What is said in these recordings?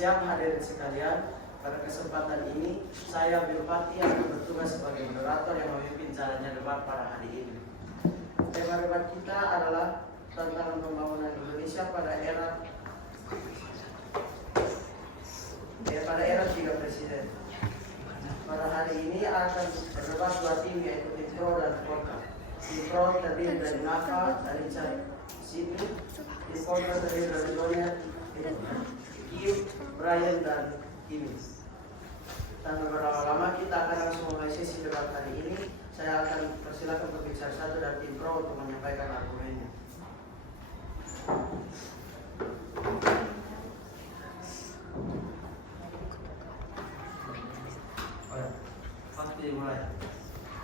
siang hadirin sekalian, pada kesempatan ini saya Bilpati akan bertugas sebagai moderator yang memimpin jalannya debat pada hari ini. Tema debat kita adalah tantangan pembangunan Indonesia pada era 3 presiden. Pada hari ini akan berdebat dua tim, yaitu tim Pro dan Kontra. Tim Pro terdiri dari Nafa, dari Sydney, tim Kontra terdiri dari Donya, Kim, Brian, dan Kimi. Tanpa berlama-lama kita akan langsung mulai sesi debat hari ini. Saya akan persilakan pembicara satu dari tim Pro untuk menyampaikan argumennya. Pasti mulai.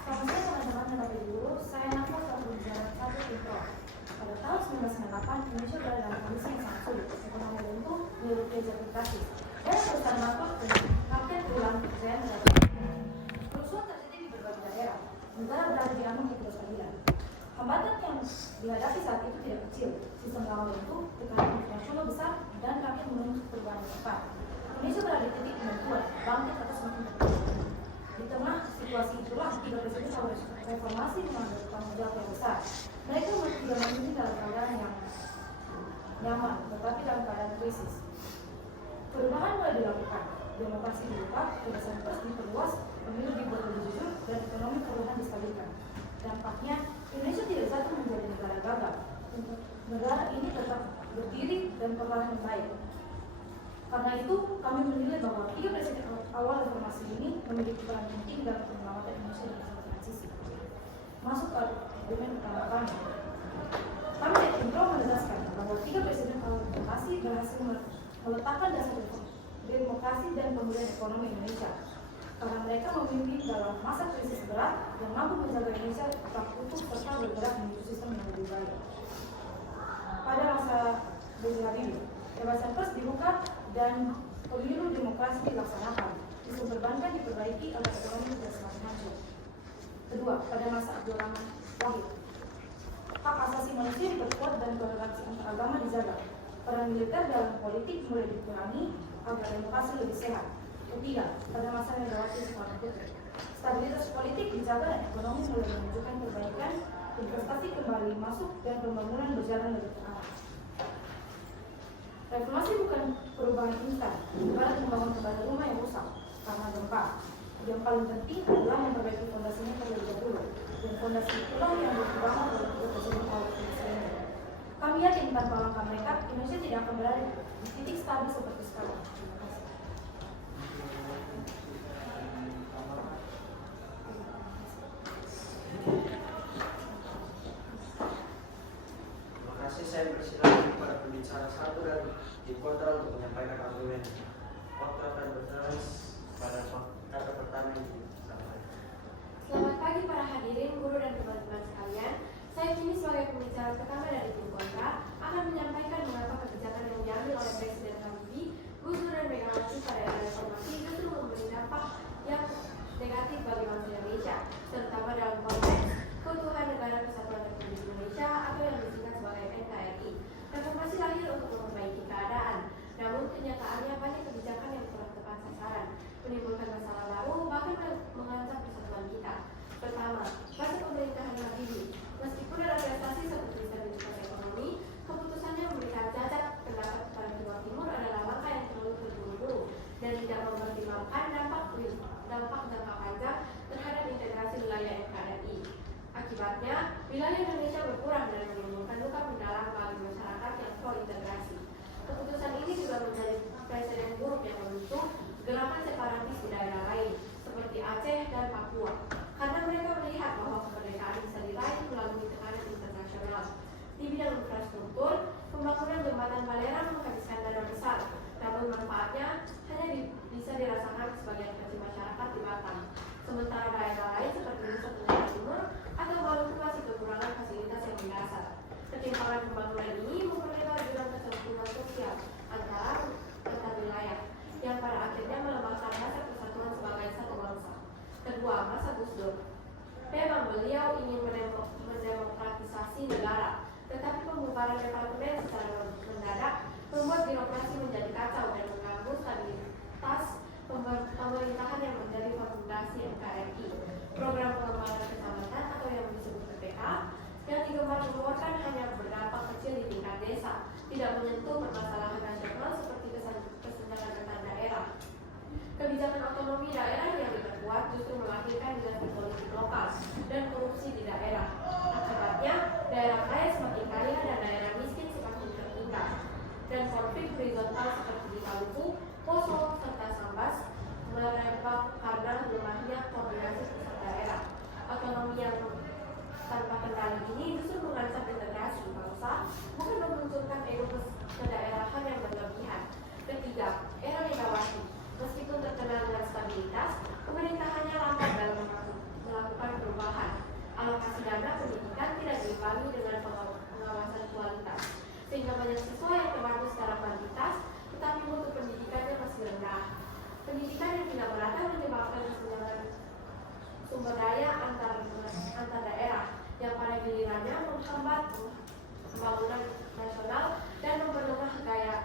Selamat siang teman-teman dan Bapak Ibu, saya Nafa selaku pembicara satu tim Pro. Pada tahun 1998, Indonesia berada dalam kondisi yang sangat sulit, ekonomi runtuh, menurut desertifikasi, dan perusahaan bangkrut dan rakyat hilang kepercayaan terhadap kerusuhan terjadi di berbagai daerah. Negara berada di ambang ketidakstabilan. Hambatan yang dihadapi saat itu tidak kecil, sistem lawan runtuh, tekanan internasional besar, dan rakyat menuntut perubahan yang cepat. Indonesia berada di titik penentuan, bangkit atau semakin terpuruk. Di tengah situasi itulah, 3 presiden reformasi mengambil tanggung jawab yang besar. Mereka tidak memilih dalam keadaan yang nyaman, tetapi dalam keadaan krisis. Perubahan mulai dilakukan, demokrasi dibuka, kebebasan pers diperluas, pemilu dibuat lebih jujur, dan ekonomi perlahan distabilkan. Dampaknya, Indonesia tidak jatuh menjadi negara gagal. Negara ini tetap berdiri dan perlahan membaik. Karena itu, kami menilai bahwa 3 presiden awal reformasi ini memiliki peran penting dalam penyelamatan Indonesia di masa transisi. Masuk ke argumen pertama kami. Kami dari tim Pro menegaskan bahwa 3 presiden awal reformasi berhasil meletakkan dasar demokrasi dan pemulihan ekonomi Indonesia. Karena mereka memimpin dalam masa krisis berat dan mampu menjaga Indonesia tetap utuh serta bergerak menuju sistem yang lebih baik. Pada masa B.J. Habibie, kebebasan pers dibuka dan pemilu demokrasi dilaksanakan. Sistem perbankan diperbaiki agar ekonomi tidak semakin hancur. Kedua, pada masa Abdul Rahman Wahid, hak asasi manusia diperkuat dan toleransi antaragama dijaga. Peran militer dalam politik mulai dikurangi agar demokrasi lebih sehat. Ketiga, pada masa Megawati Soekarno Putri, stabilitas politik dijaga dan ekonomi mulai menunjukkan perbaikan, investasi kembali masuk dan pembangunan berjalan lebih terarah. Reformasi bukan perubahan instan, ibarat membangun kembali rumah yang rusak karena gempa. Yang paling penting adalah memperbaiki fondasinya terlebih dahulu, dan fondasi itulah yang dibangun oleh 3 presiden awal ini. Kami yakin tanpa langkah mereka, Indonesia tidak akan berada di titik stabil seperti sekarang. Terima kasih. Terima kasih. Saya persilakan kepada pembicara satu dan tim Kontra untuk menyampaikan argumen. Waktu akan berterus pada kata pertama ini. Selamat pagi para hadirin, guru dan teman-teman sekalian. Saya kini sebagai pembicara pertama dari tim Kontra akan menyampaikan mengapa kebijakan yang diambil oleh Presiden Habibie, Gus Dur dan Megawati pada era reformasi justru memberi dampak yang negatif bagi bangsa Indonesia, terutama dalam konteks keutuhan negara kesatuan Republik Indonesia atau yang disingkat sebagai NKRI. Reformasi lahir untuk memperbaiki keadaan, namun kenyataannya banyak kebijakan yang kurang tepat sasaran, menimbulkan masalah baru, bahkan mengancam persatuan kita. Pertama, masa pemerintahan Habibie. Meskipun ada prestasi seperti stabilitas ekonomi, keputusannya memberikan cacat pendapat kepada Jawa Timur adalah langkah yang terlalu terburu-buru dan tidak mempertimbangkan dampak jangka panjang terhadap integrasi wilayah NKRI. Akibatnya, wilayah Indonesia berkurang dan menimbulkan luka mendalam bagi masyarakat yang pro-integrasi. Keputusan ini juga menjadi presiden buruk yang memicu gerakan separatis di daerah lain, seperti Aceh dan Papua, karena mereka melihat bahwa kemerdekaan bisa diraih melalui tekanan internasional. Di bidang infrastruktur, pembangunan jembatan Balerang menghabiskan dana besar, namun manfaatnya hanya bisa dirasakan sebagian kecil masyarakat di Batam. Sementara daerah lain seperti Nusa Tenggara Timur atau Maluku masih kekurangan fasilitas yang mendasar. Ketimpangan pembangunan ini memperlebar jurang kesenjangan sosial antara Poso, serta Sambas merebak karena lemahnya koordinasi pusat daerah. Otonomi yang tanpa kendali ini justru mengancam integrasi bangsa, bukan memunculkan ego kedaerahan yang berlebihan. Ketiga, era Megawati. Meskipun terkenal dengan stabilitas, pemerintahannya lambat dalam melakukan perubahan. Alokasi dana pendidikan tidak diimbangi dengan pengawasan kualitas, sehingga banyak siswa yang terbantu secara kuantitas, tetapi mutu pendidikannya masih rendah. Pendidikan yang tidak merata menyebabkan kesenjangan sumber daya antar daerah, yang pada gilirannya menghambat pembangunan nasional dan memperlemah daya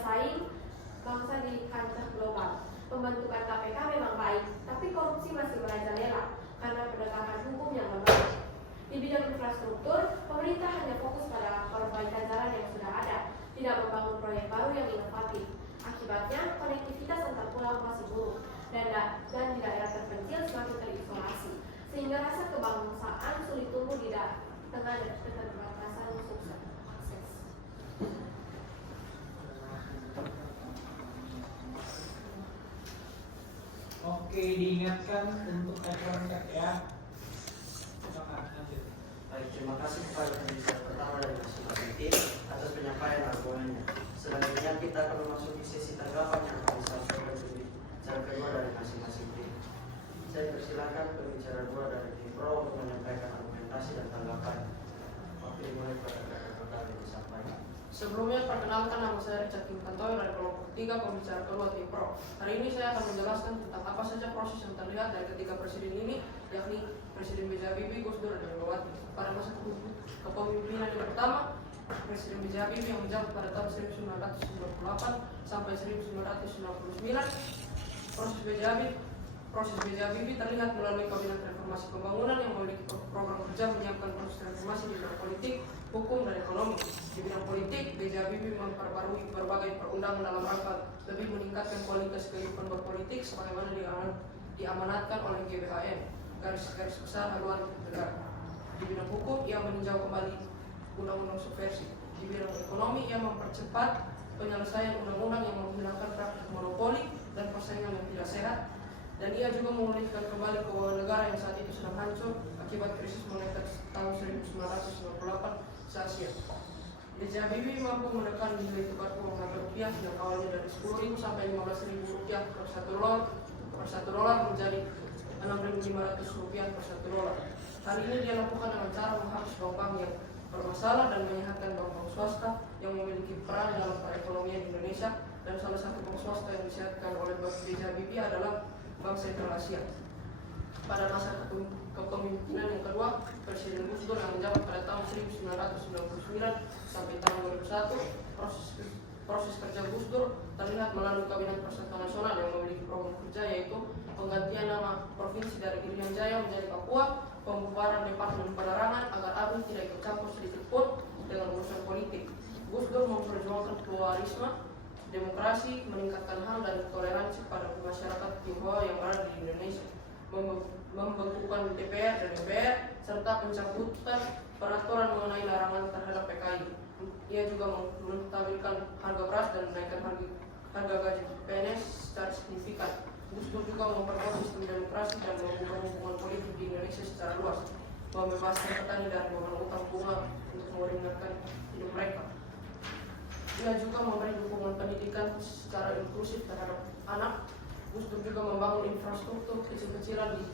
saing bangsa di kancah global. Pembentukan KPK memang baik, tapi korupsi masih merajalela karena penegakan hukum yang lemah. Di bidang infrastruktur, pemerintah hanya fokus pada perbaikan jalan yang sudah ada, tidak membangun proyek baru yang inovatif. Akibatnya, konektivitas antar pulau masih buruk dan di daerah terpencil semakin terisolasi, sehingga rasa kebangsaan sulit tumbuh di tengah keterbatasan sukses akses. Oke, diingatkan untuk rekan-rekan ya. Baik, terima kasih kepada pembicara pertama dari masing-masing tim atas penyampaian argumennya. Selanjutnya kita akan memasuki sesi tanggapan yang akan disampaikan pembicara kedua dari masing-masing tim. Saya persilakan pembicara dua dari tim Pro untuk menyampaikan argumentasi dan tanggapan. Waktu dimulai pada rekan-rekan yang disampaikan. Sebelumnya, perkenalkan nama saya Richard Kim Tantoy dari kelompok 3 pembicara kedua tim Pro. Hari ini saya akan menjelaskan tentang apa saja proses yang terlihat dari ketiga presiden ini, yakni Presiden B.J. Habibie, Gus Dur, dan Megawati. Pada masa kepemimpinan yang pertama, Presiden B.J. Habibie yang menjabat pada tahun 1998 sampai 1999, proses B.J. Habibie terlihat melalui Kabinet Reformasi Pembangunan yang memiliki program kerja menyiapkan proses reformasi di bidang politik, hukum, dan ekonomi. Di bidang politik, B.J. Habibie memperbarui berbagai perundangan dalam rangka lebih meningkatkan kualitas kehidupan berpolitik sebagaimana diamanatkan oleh GBHN, garis-garis besar haluan negara. Di bidang hukum, ia meninjau kembali undang-undang subversi. Di bidang ekonomi, ia mempercepat penyelesaian undang-undang yang menghilangkan praktik monopoli dan persaingan yang tidak sehat. Dan ia juga memulihkan kembali keuangan negara yang saat itu sedang hancur akibat krisis moneter tahun 1998 se-Asia. B.J. Habibie mampu menekan nilai tukar uang mata rupiah yang awalnya dari 10.000 sampai 15.000 rupiah per satu dolar menjadi 6.500 rupiah per satu dolar. Hal ini dia lakukan dengan cara menghapus bank-bank yang bermasalah dan menyehatkan bank-bank swasta yang memiliki peran dalam perekonomian Indonesia. Dan salah satu bank swasta yang disehatkan oleh B.J. Habibie adalah Bank Sentral Asia. Pada masa kepemimpinan yang kedua, Presiden Gus Dur yang menjabat pada tahun 1999 sampai tahun 2001, proses kerja Gus Dur terlihat melalui Kabinet Persatuan Nasional yang memiliki program kerja, yaitu penggantian nama provinsi dari Irian Jaya menjadi Papua, pembubaran Departemen Penerangan agar ABRI tidak ikut campur sedikit pun dengan urusan politik. Gus Dur memperjuangkan pluralisme, demokrasi, meningkatkan HAM dan toleransi pada masyarakat Tionghoa yang berada di Indonesia, membentukkan DPR dan MPR, serta pencabutan peraturan mengenai larangan terhadap PKI. Ia juga menstabilkan harga beras dan menaikkan harga gaji PNS secara signifikan. Gus Dur juga memperkuat sistem demokrasi dan membuka hubungan politik di Indonesia secara luas, membebaskan petani dari beban utang bunga untuk meringankan hidup mereka. Ia juga memberi dukungan pendidikan secara inklusif terhadap anak. Gus Dur juga membangun infrastruktur kecil-kecilan di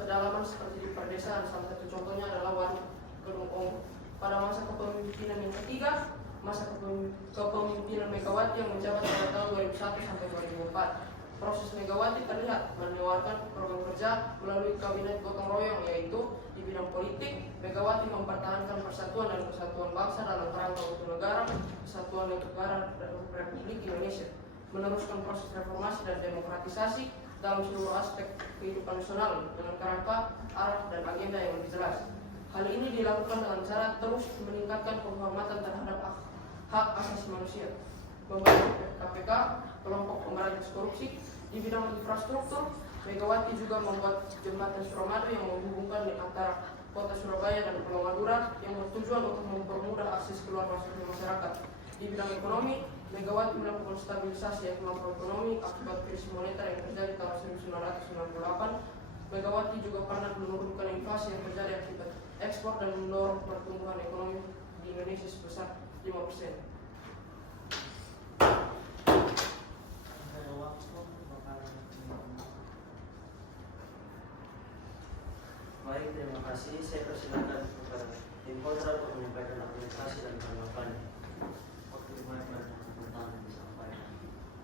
pedalaman seperti di perdesaan. Salah satu contohnya adalah Waduk Gedung Ongo. Pada masa kepemimpinan yang ketiga, masa kepemimpinan Megawati yang menjabat pada tahun 2001 sampai 2004, proses Megawati terlihat menawarkan program kerja melalui kabinet gotong royong, yaitu di bidang politik, Megawati mempertahankan persatuan dan kesatuan bangsa dalam kerangka utuh negara, kesatuan negara Republik Indonesia, meneruskan proses reformasi dan demokratisasi dalam seluruh aspek kehidupan nasional dengan kerangka, arah, dan agenda yang lebih jelas. Hal ini dilakukan dengan cara terus meningkatkan penghormatan terhadap hak asasi manusia, membangun KPK, kelompok pemberantas korupsi. Di bidang infrastruktur, Megawati juga membuat jembatan Suramadu yang menghubungkan antara kota Surabaya dan Pulau Madura yang bertujuan untuk mempermudah akses keluar masuknya masyarakat. Di bidang ekonomi, Megawati melakukan stabilisasi makroekonomi akibat krisis moneter yang terjadi tahun 1998. Megawati juga pernah menurunkan inflasi yang terjadi akibat ekspor dan mendorong pertumbuhan ekonomi di Indonesia sebesar 5%. Baik, terima kasih. Saya persilakan kepada tim kontra untuk menyampaikan argumentasi dan tanggapannya. Waktu dimana pertanyaan yang disampaikan.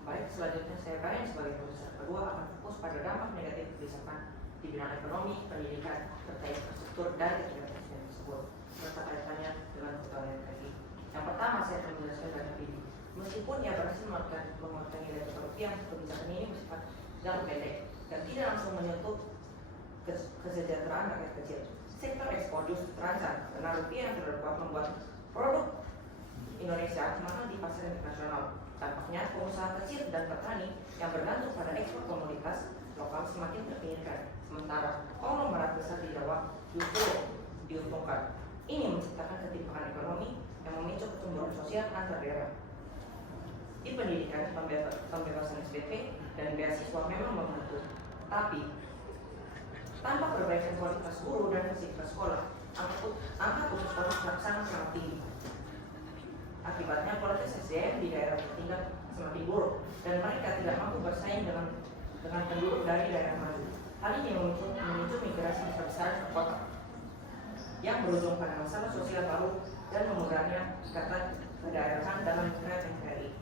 Baik, selanjutnya saya Brian sebagai profesor kedua akan fokus pada dampak negatif kebijakan di bidang ekonomi, pendidikan, serta infrastruktur dari ketiga presiden tersebut, serta kaitannya dengan kebutuhan energi. Yang pertama, saya akan menjelaskan banyak ini. Meskipun ia berhasil menguatkan nilai tukar rupiah, kebijakan ini bersifat jangka pendek dan tidak langsung menyentuh kesejahteraan rakyat kecil. Sektor ekspor justru terancam karena rupiah yang terdapat membuat produk Indonesia mahal di pasar internasional. Dampaknya, pengusaha kecil dan petani yang bergantung pada ekspor komoditas lokal semakin terpinggirkan, sementara konglomerat besar di Jawa justru diuntungkan. Ini menciptakan ketimpangan ekonomi yang memicu pertumbuhan sosial antar daerah. Di pendidikan, pembebasan SPP dan beasiswa memang membantu, tapi tanpa perbaikan kualitas guru dan fasilitas sekolah, angka putus sekolah sangat tinggi. Akibatnya kualitas SDM di daerah tertinggal semakin buruk dan mereka tidak mampu bersaing dengan penduduk dari daerah maju. Hal ini memicu migrasi besar ke kota yang berujung pada masalah sosial baru dan memudahnya ikatan kedaerahan dalam NKRI.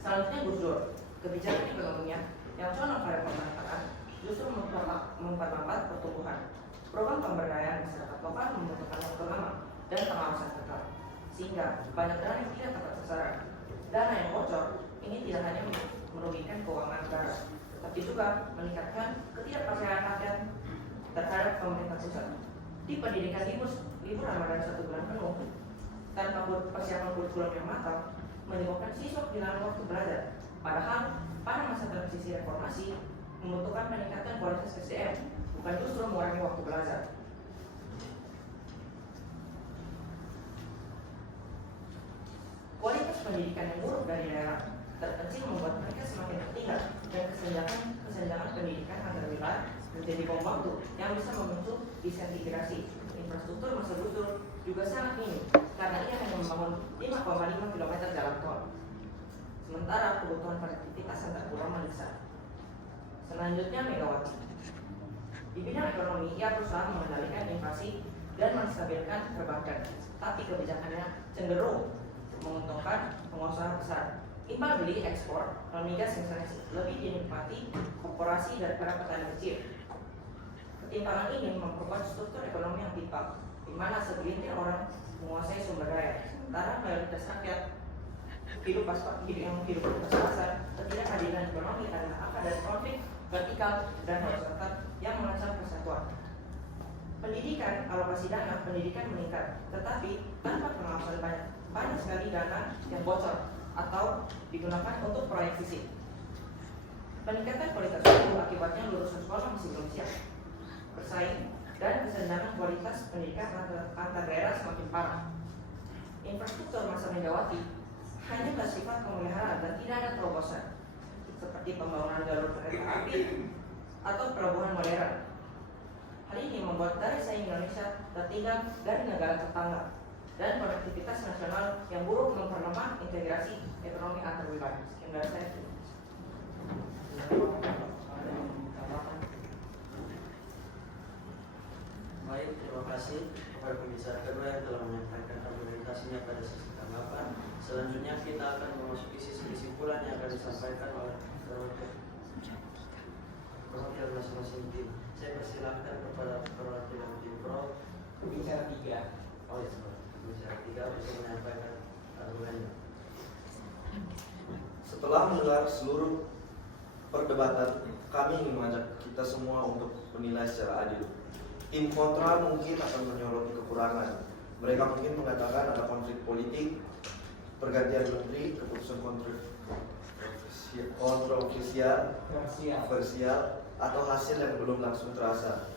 Selanjutnya Gus Dur, kebijakan ekonominya yang condong pada pemerataan justru memperlambat pertumbuhan. Program pemberdayaan masyarakat lokal membutuhkan waktu lama dan pengawasan ketat, sehingga banyak dana yang tidak tepat sasaran. Dana yang bocor ini tidak hanya merugikan keuangan negara, tetapi juga meningkatkan ketidakpercayaan rakyat terhadap pemerintah pusat. Di pendidikan libur Ramadan 1 bulan penuh tanpa persiapan kurikulum yang matang menyebabkan siswa kehilangan waktu belajar. Padahal pada masa transisi reformasi membutuhkan peningkatan kualitas SDM, bukan justru mengurangi waktu belajar. Kualitas pendidikan yang buruk dari daerah terpencil membuat mereka semakin tertinggal dan kesenjangan pendidikan antar wilayah menjadi bom waktu yang bisa memicu disintegrasi. Infrastruktur masa Gus Dur juga sangat minim karena ia hanya membangun 5,5 km jalan tol. Sementara kebutuhan konektivitas antar pulau mendesak. Selanjutnya Megawati. Di bidang ekonomi, ia berusaha mengendalikan inflasi dan menstabilkan perbankan, tapi kebijakannya cenderung menguntungkan pengusaha besar. Imbal beli ekspor non migas misalnya lebih dinikmati korporasi daripada petani kecil. Ketimpangan ini memperkuat struktur ekonomi yang timpang, di mana segelintir orang menguasai sumber daya, sementara mayoritas rakyat hidup pas-pasan. Ketidakadilan ekonomi adalah akar dari konflik vertikal dan horizontal yang mengancam persatuan. Pendidikan, alokasi dana pendidikan meningkat, tetapi tanpa pengawasan banyak sekali dana yang bocor atau digunakan untuk proyek fisik. Peningkatan kualitas guru akibatnya lulusan sekolah masih belum siap bersaing dan kesenjangan kualitas pendidikan antar daerah semakin parah. Infrastruktur masa Megawati hanya bersifat pemeliharaan dan tidak ada terobosan, seperti pembangunan jalur kereta api atau pelabuhan modern. Hal ini membuat daya saing Indonesia tertinggal dari negara tetangga dan konektivitas nasional yang buruk memperlemah integrasi ekonomi antar wilayah. Sekian dari saya. Baik, terima kasih kepada pembicara kedua yang telah menyampaikan argumentasinya pada sesi tanggapan. Selanjutnya kita akan memasuki sisi kesimpulan yang akan disampaikan oleh perwakilan masing-masing tim. Saya persilahkan kepada perwakilan tim Pro Pembicara 3. Oh ya, pembicara 3 untuk menyampaikan argumennya. Setelah mendengar seluruh perdebatan, kami ingin mengajak kita semua untuk menilai secara adil. Tim kontra mungkin akan menyoroti kekurangan. Mereka mungkin mengatakan ada konflik politik, pergantian menteri, keputusan kontroversial, atau hasil yang belum langsung terasa.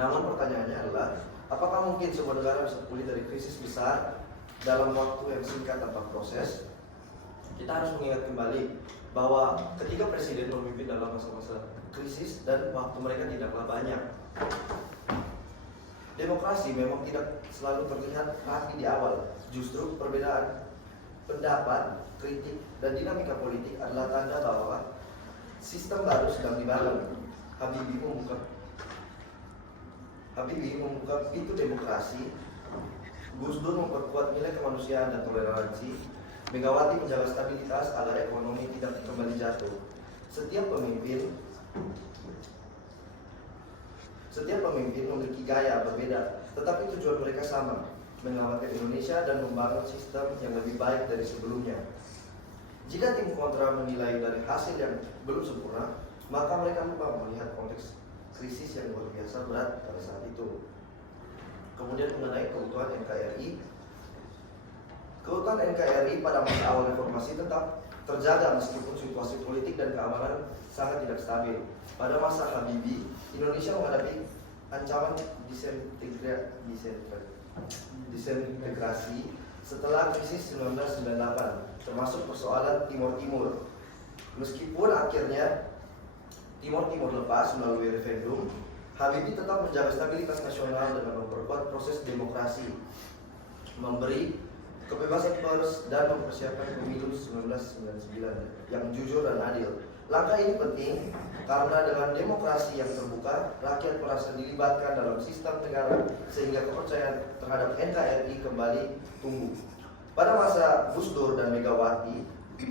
Namun pertanyaannya adalah, apakah mungkin sebuah negara bisa pulih dari krisis besar dalam waktu yang singkat tanpa proses. Kita harus mengingat kembali bahwa ketika presiden memimpin dalam masa-masa krisis dan waktu mereka tidaklah banyak, demokrasi memang tidak selalu terlihat rapi di awal. Justru perbedaan pendapat, kritik, dan dinamika politik adalah tanda bahwa sistem baru sedang dibangun. Habibie membuka pintu demokrasi, Gus Dur memperkuat nilai kemanusiaan dan toleransi, Megawati menjaga stabilitas agar ekonomi tidak kembali jatuh. Setiap pemimpin memiliki gaya berbeda, tetapi tujuan mereka sama, menyelamatkan Indonesia dan membangun sistem yang lebih baik dari sebelumnya. Jika tim kontra menilai dari hasil yang belum sempurna, maka mereka lupa melihat konteks krisis yang luar biasa berat pada saat itu. Kemudian mengenai keutuhan NKRI. Keutuhan NKRI pada masa awal reformasi tetap terjaga meskipun situasi politik dan keamanan sangat tidak stabil. Pada masa Habibie, Indonesia menghadapi ancaman disintegrasi setelah krisis 1998, termasuk persoalan Timur Timur. Meskipun akhirnya Timur Timur lepas melalui referendum, Habibie tetap menjaga stabilitas nasional dengan memperkuat proses demokrasi, memberi kebebasan pers, dan mempersiapkan pemilu 1999 yang jujur dan adil. Langkah ini penting karena dengan demokrasi yang terbuka, rakyat merasa dilibatkan dalam sistem negara sehingga kepercayaan terhadap NKRI kembali tumbuh. Pada masa Gus Dur dan Megawati,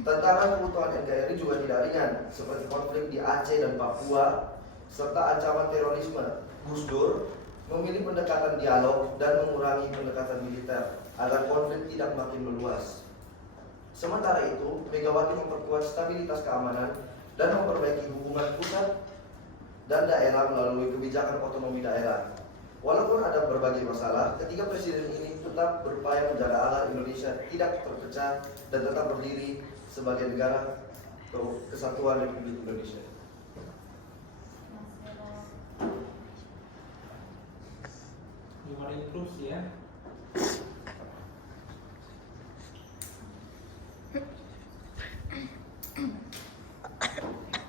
tantangan keutuhan NKRI juga tidak ringan, seperti konflik di Aceh dan Papua serta ancaman terorisme. Gus Dur memilih pendekatan dialog dan mengurangi pendekatan militer agar konflik tidak makin meluas. Sementara itu, Megawati memperkuat stabilitas keamanan dan memperbaiki hubungan pusat dan daerah melalui kebijakan otonomi daerah. Walaupun ada berbagai masalah, ketiga presiden ini tetap berupaya menjaga agar Indonesia tidak terpecah dan tetap berdiri sebagai negara kesatuan Republik Indonesia. Gimana terus ya?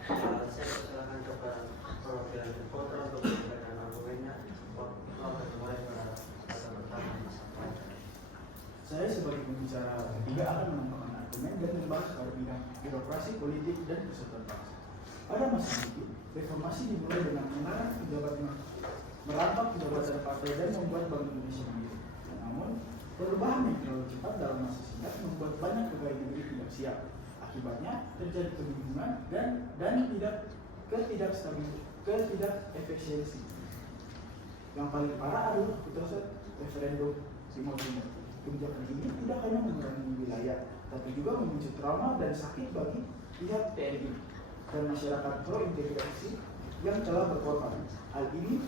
Saya persilakan kepada perwakilan kontra untuk menyampaikan argumennya. Mulai pertama. Saya sebagai pembicara ketiga akan menambahkan argumen dan membahas pada bidang birokrasi, politik, dan persatuan bangsa. Pada masa itu, reformasi dimulai dengan melarang merampok jabatan partai dan membuat Bank Indonesia mandiri. Namun, perubahan yang terlalu cepat dalam masa singkat membuat banyak pegawai negeri tidak siap. Akibatnya terjadi kebingungan dan ketidakefisiensi. Yang paling parah adalah keputusan referendum Timur Timur. Kebijakan ini tidak hanya mengurangi wilayah, tapi juga memicu trauma dan sakit bagi pihak TNI dan masyarakat pro-integrasi yang telah berkorban. Hal ini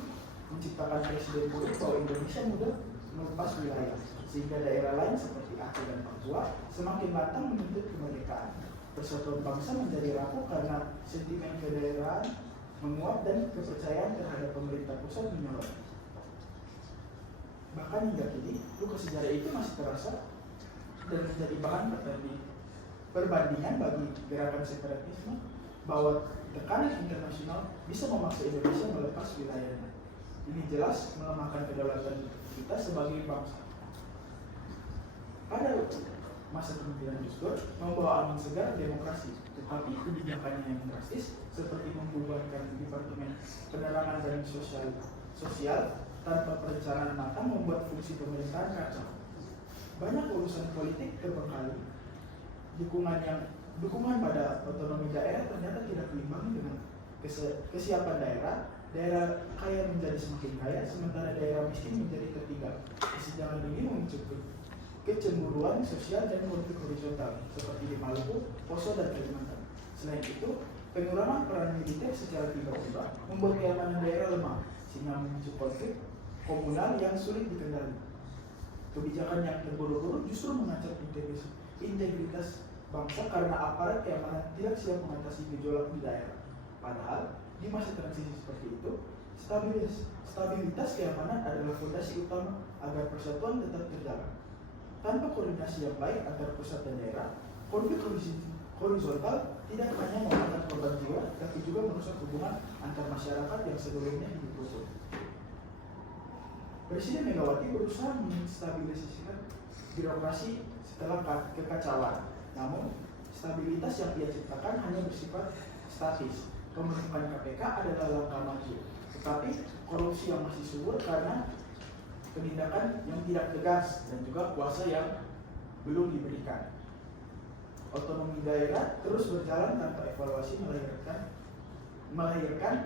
menciptakan presiden buruk bahwa Indonesia mudah melepas wilayah, sehingga daerah lain seperti Aceh dan Papua semakin matang menuntut kemerdekaan. Persatuan bangsa menjadi rapuh karena sentimen kedaerahan menguat dan kepercayaan terhadap pemerintah pusat menurun. Bahkan hingga kini, luka sejarah itu masih terasa dan menjadi bahan perbandingan bagi gerakan separatisme bahwa tekanan internasional bisa memaksa Indonesia melepas wilayahnya. Ini jelas melemahkan kedaulatan kita sebagai bangsa. Pada masa kepemimpinan Gus Dur membawa angin segar demokrasi, tetapi kebijakannya yang drastis seperti membubarkan Departemen Penerangan dan Sosial tanpa perencanaan matang membuat fungsi pemerintahan kacau. Banyak urusan politik terbengkalai. Dukungan pada otonomi daerah ternyata tidak diimbangi dengan kesiapan daerah. Daerah kaya menjadi semakin kaya, sementara daerah miskin menjadi tertinggal. Kesenjangan ini memicu kecemburuan sosial dan konflik horizontal seperti di Maluku, Poso, dan Kalimantan. Selain itu, pengurangan peran militer secara tiba-tiba membuat keamanan daerah lemah, sehingga memicu konflik komunal yang sulit dikendali. Kebijakan yang terburu-buru justru mengancam integritas bangsa karena aparat keamanan tidak siap mengatasi gejolak di daerah. Padahal, di masa transisi seperti itu, stabilitas keamanan adalah fondasi utama agar persatuan tetap terjaga. Tanpa koordinasi yang baik antara pusat dan daerah, konflik horizontal tidak hanya memakan korban jiwa, tapi juga merusak hubungan antar masyarakat yang sebelumnya hidup rukun. Presiden Megawati berusaha menstabilisasikan birokrasi setelah kekacauan. Namun, stabilitas yang ia ciptakan hanya bersifat statis. Pembentukan KPK adalah langkah maju, tetapi korupsi yang masih subur karena penindakan yang tidak tegas dan juga kuasa yang belum diberikan. Otonomi daerah terus berjalan tanpa evaluasi melahirkan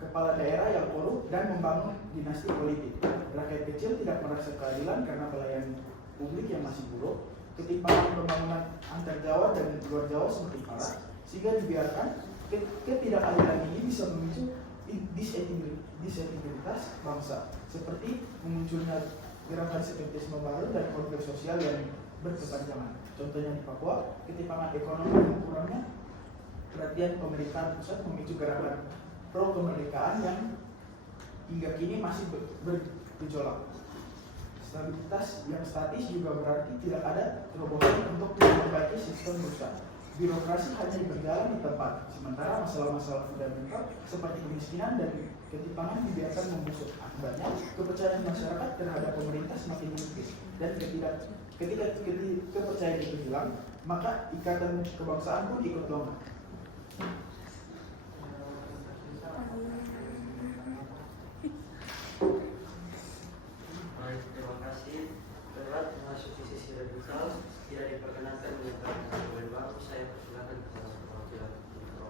kepala daerah yang korup dan membangun dinasti politik. Rakyat kecil tidak merasa keadilan karena pelayanan publik yang masih buruk, ketimpangan pembangunan antar Jawa dan luar Jawa semakin parah, sehingga dibiarkan ketidakadilan ini bisa memicu disintegritas bangsa, seperti memunculnya gerakan separatisme baru dan konflik sosial yang berkepanjangan. Contohnya di Papua, ketimpangan ekonomi dan kurangnya perhatian pemerintahan pusat memicu gerakan pro kemerdekaan yang hingga kini masih bergejolak. Stabilitas yang statis juga berarti tidak ada terobosan untuk memperbaiki sistem perusahaan. Birokrasi hanya berjalan di tempat, sementara masalah-masalah fundamental seperti kemiskinan dan ketimpangan dibiarkan membusuk. Akibatnya, kepercayaan masyarakat terhadap pemerintah semakin menipis, dan ketika kepercayaan itu hilang, maka ikatan kebangsaan pun ikut lemah. Terima kasih. Berat memasuki sisi radikal, tidak diperkenankan menyampaikan argumen baru. Saya persilakan kepada perwakilan Pro.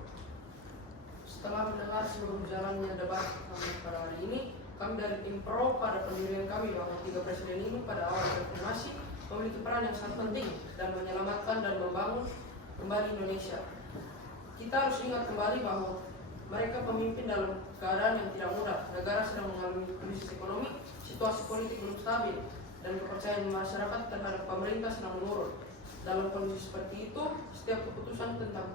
Setelah mendengar seluruh jalannya debat kami pada hari ini, kami dari tim Pro pada pendirian kami bahwa 3 presiden ini pada awal reformasi memiliki peran yang sangat penting dan menyelamatkan dan membangun kembali Indonesia. Kita harus ingat kembali bahwa mereka pemimpin dalam keadaan yang tidak mudah. Negara sedang mengalami krisis ekonomi, situasi politik belum stabil, dan kepercayaan masyarakat terhadap pemerintah sedang menurun. Dalam kondisi seperti itu, setiap keputusan tentang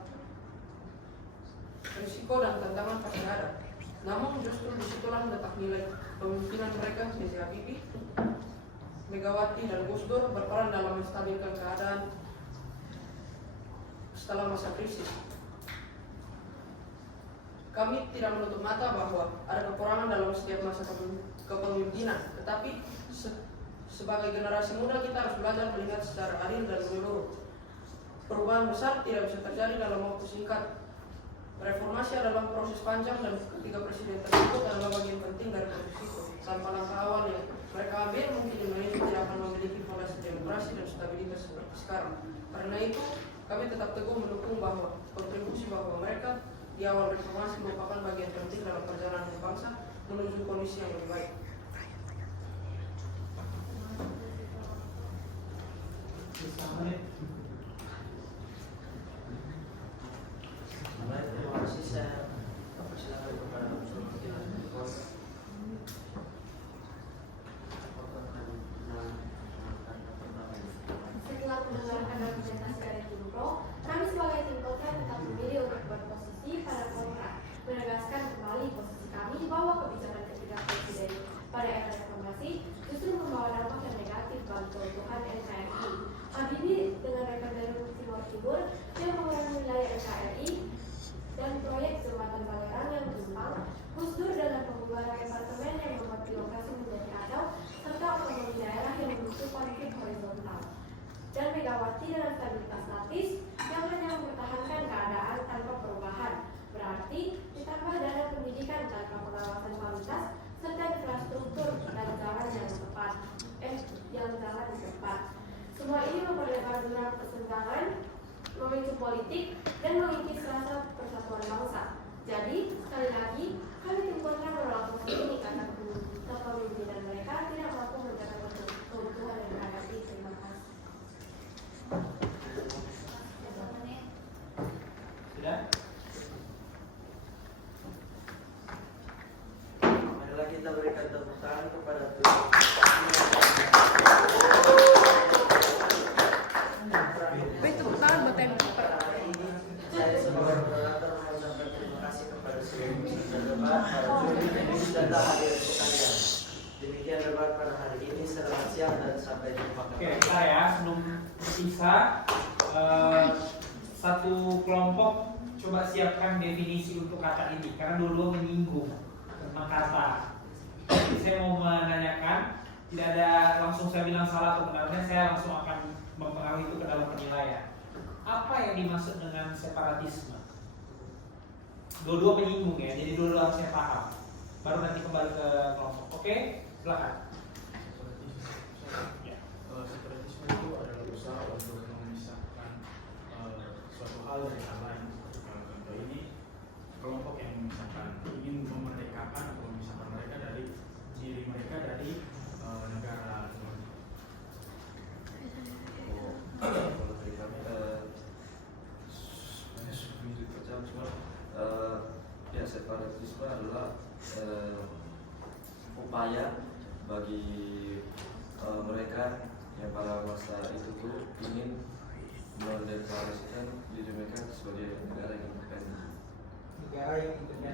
risiko dan tantangan pasti ada. Namun justru disitulah letak nilai pemimpinan mereka, B.J. Habibie, Megawati, dan Gus Dur berperan dalam menstabilkan keadaan setelah masa krisis. Kami tidak menutup mata bahwa ada kekurangan dalam setiap masa kepemimpinan, tetapi sebagai generasi muda kita harus belajar melihat secara adil dan menyeluruh. Perubahan besar tidak bisa terjadi dalam waktu singkat. Reformasi adalah proses panjang dan ketiga presiden tersebut adalah bagian penting dari proses itu. Tanpa langkah awal yang mereka ambil, mungkin Indonesia tidak akan memiliki fondasi demokrasi dan stabilitas seperti sekarang. Karena itu, kami tetap teguh mendukung bahwa kontribusi bahwa mereka di awal reformasi merupakan bagian penting dalam perjalanan bangsa menuju kondisi yang lebih baik. Terima kasih. Saya persilakan kepada perwakilan Pro. Setelah mendengarkan argumentasi dari tim Pro, kami sebagai tim kontra tetap memilih untuk berposisi pada kontra, menegaskan kembali posisi kami bahwa kebijakan ketiga presiden pada era reformasi justru membawa dampak yang negatif bagi keutuhan NKRI. Habibie dengan referendum Timur yang mengurangi wilayah NKRI dan proyek jembatan Balerang yang tumpang, Gus Dur dengan pembubaran departemen yang membuat birokrasi menjadi kacau, serta otonomi daerah yang memicu konflik horizontal, dan Megawati dengan stabilitas statis yang hanya mempertahankan keadaan tanpa perubahan. Berarti ditambah dana pendidikan tanpa pengawasan kualitas serta infrastruktur dan jalan yang tepat. Jalan di tempat. Semua ini memperlebar jurang kesenjangan, memicu politik, dan mengikis rasa persatuan bangsa. Jadi, sekali lagi, kami tim kontra menolak posisi ini karena kepemimpinan mereka tidak mampu menjaga keutuhan dan hadapi. Terima kasih. Sudah? Marilah kita berikan tepuk tangan kepada saya sebagai moderator mengucapkan terima kasih kepada seluruh peserta debat, para juri, dan hadir sekalian. Demikian debat pada hari ini. Selamat siang. Indonesia dan sampai jumpa Oke, kembali. bentar ya, sebelum berpisah, satu kelompok coba siapkan definisi untuk kata ini, karena dua-dua menyinggung tentang kata. Jadi saya mau menanyakan, tidak ada langsung saya bilang salah atau benarnya, saya langsung akan mempengaruhi itu ke dalam penilaian. Apa yang dimaksud dengan separatisme? Dua-dua menyinggung ya, jadi dua-dua harus saya paham. Baru nanti kembali ke kelompok. Oke, silakan. Ya. Separatisme itu adalah usaha untuk memisahkan suatu hal dari hal lain. Contoh ini kelompok yang memisahkan, ingin memerdekakan atau memisahkan mereka dari diri mereka dari negara. Kalau dari kami mirip macam cuma ya separatisme adalah upaya bagi mereka yang pada masa itu tuh ingin mendeklarasikan diri mereka sebagai negara yang independen. Negara yang independen.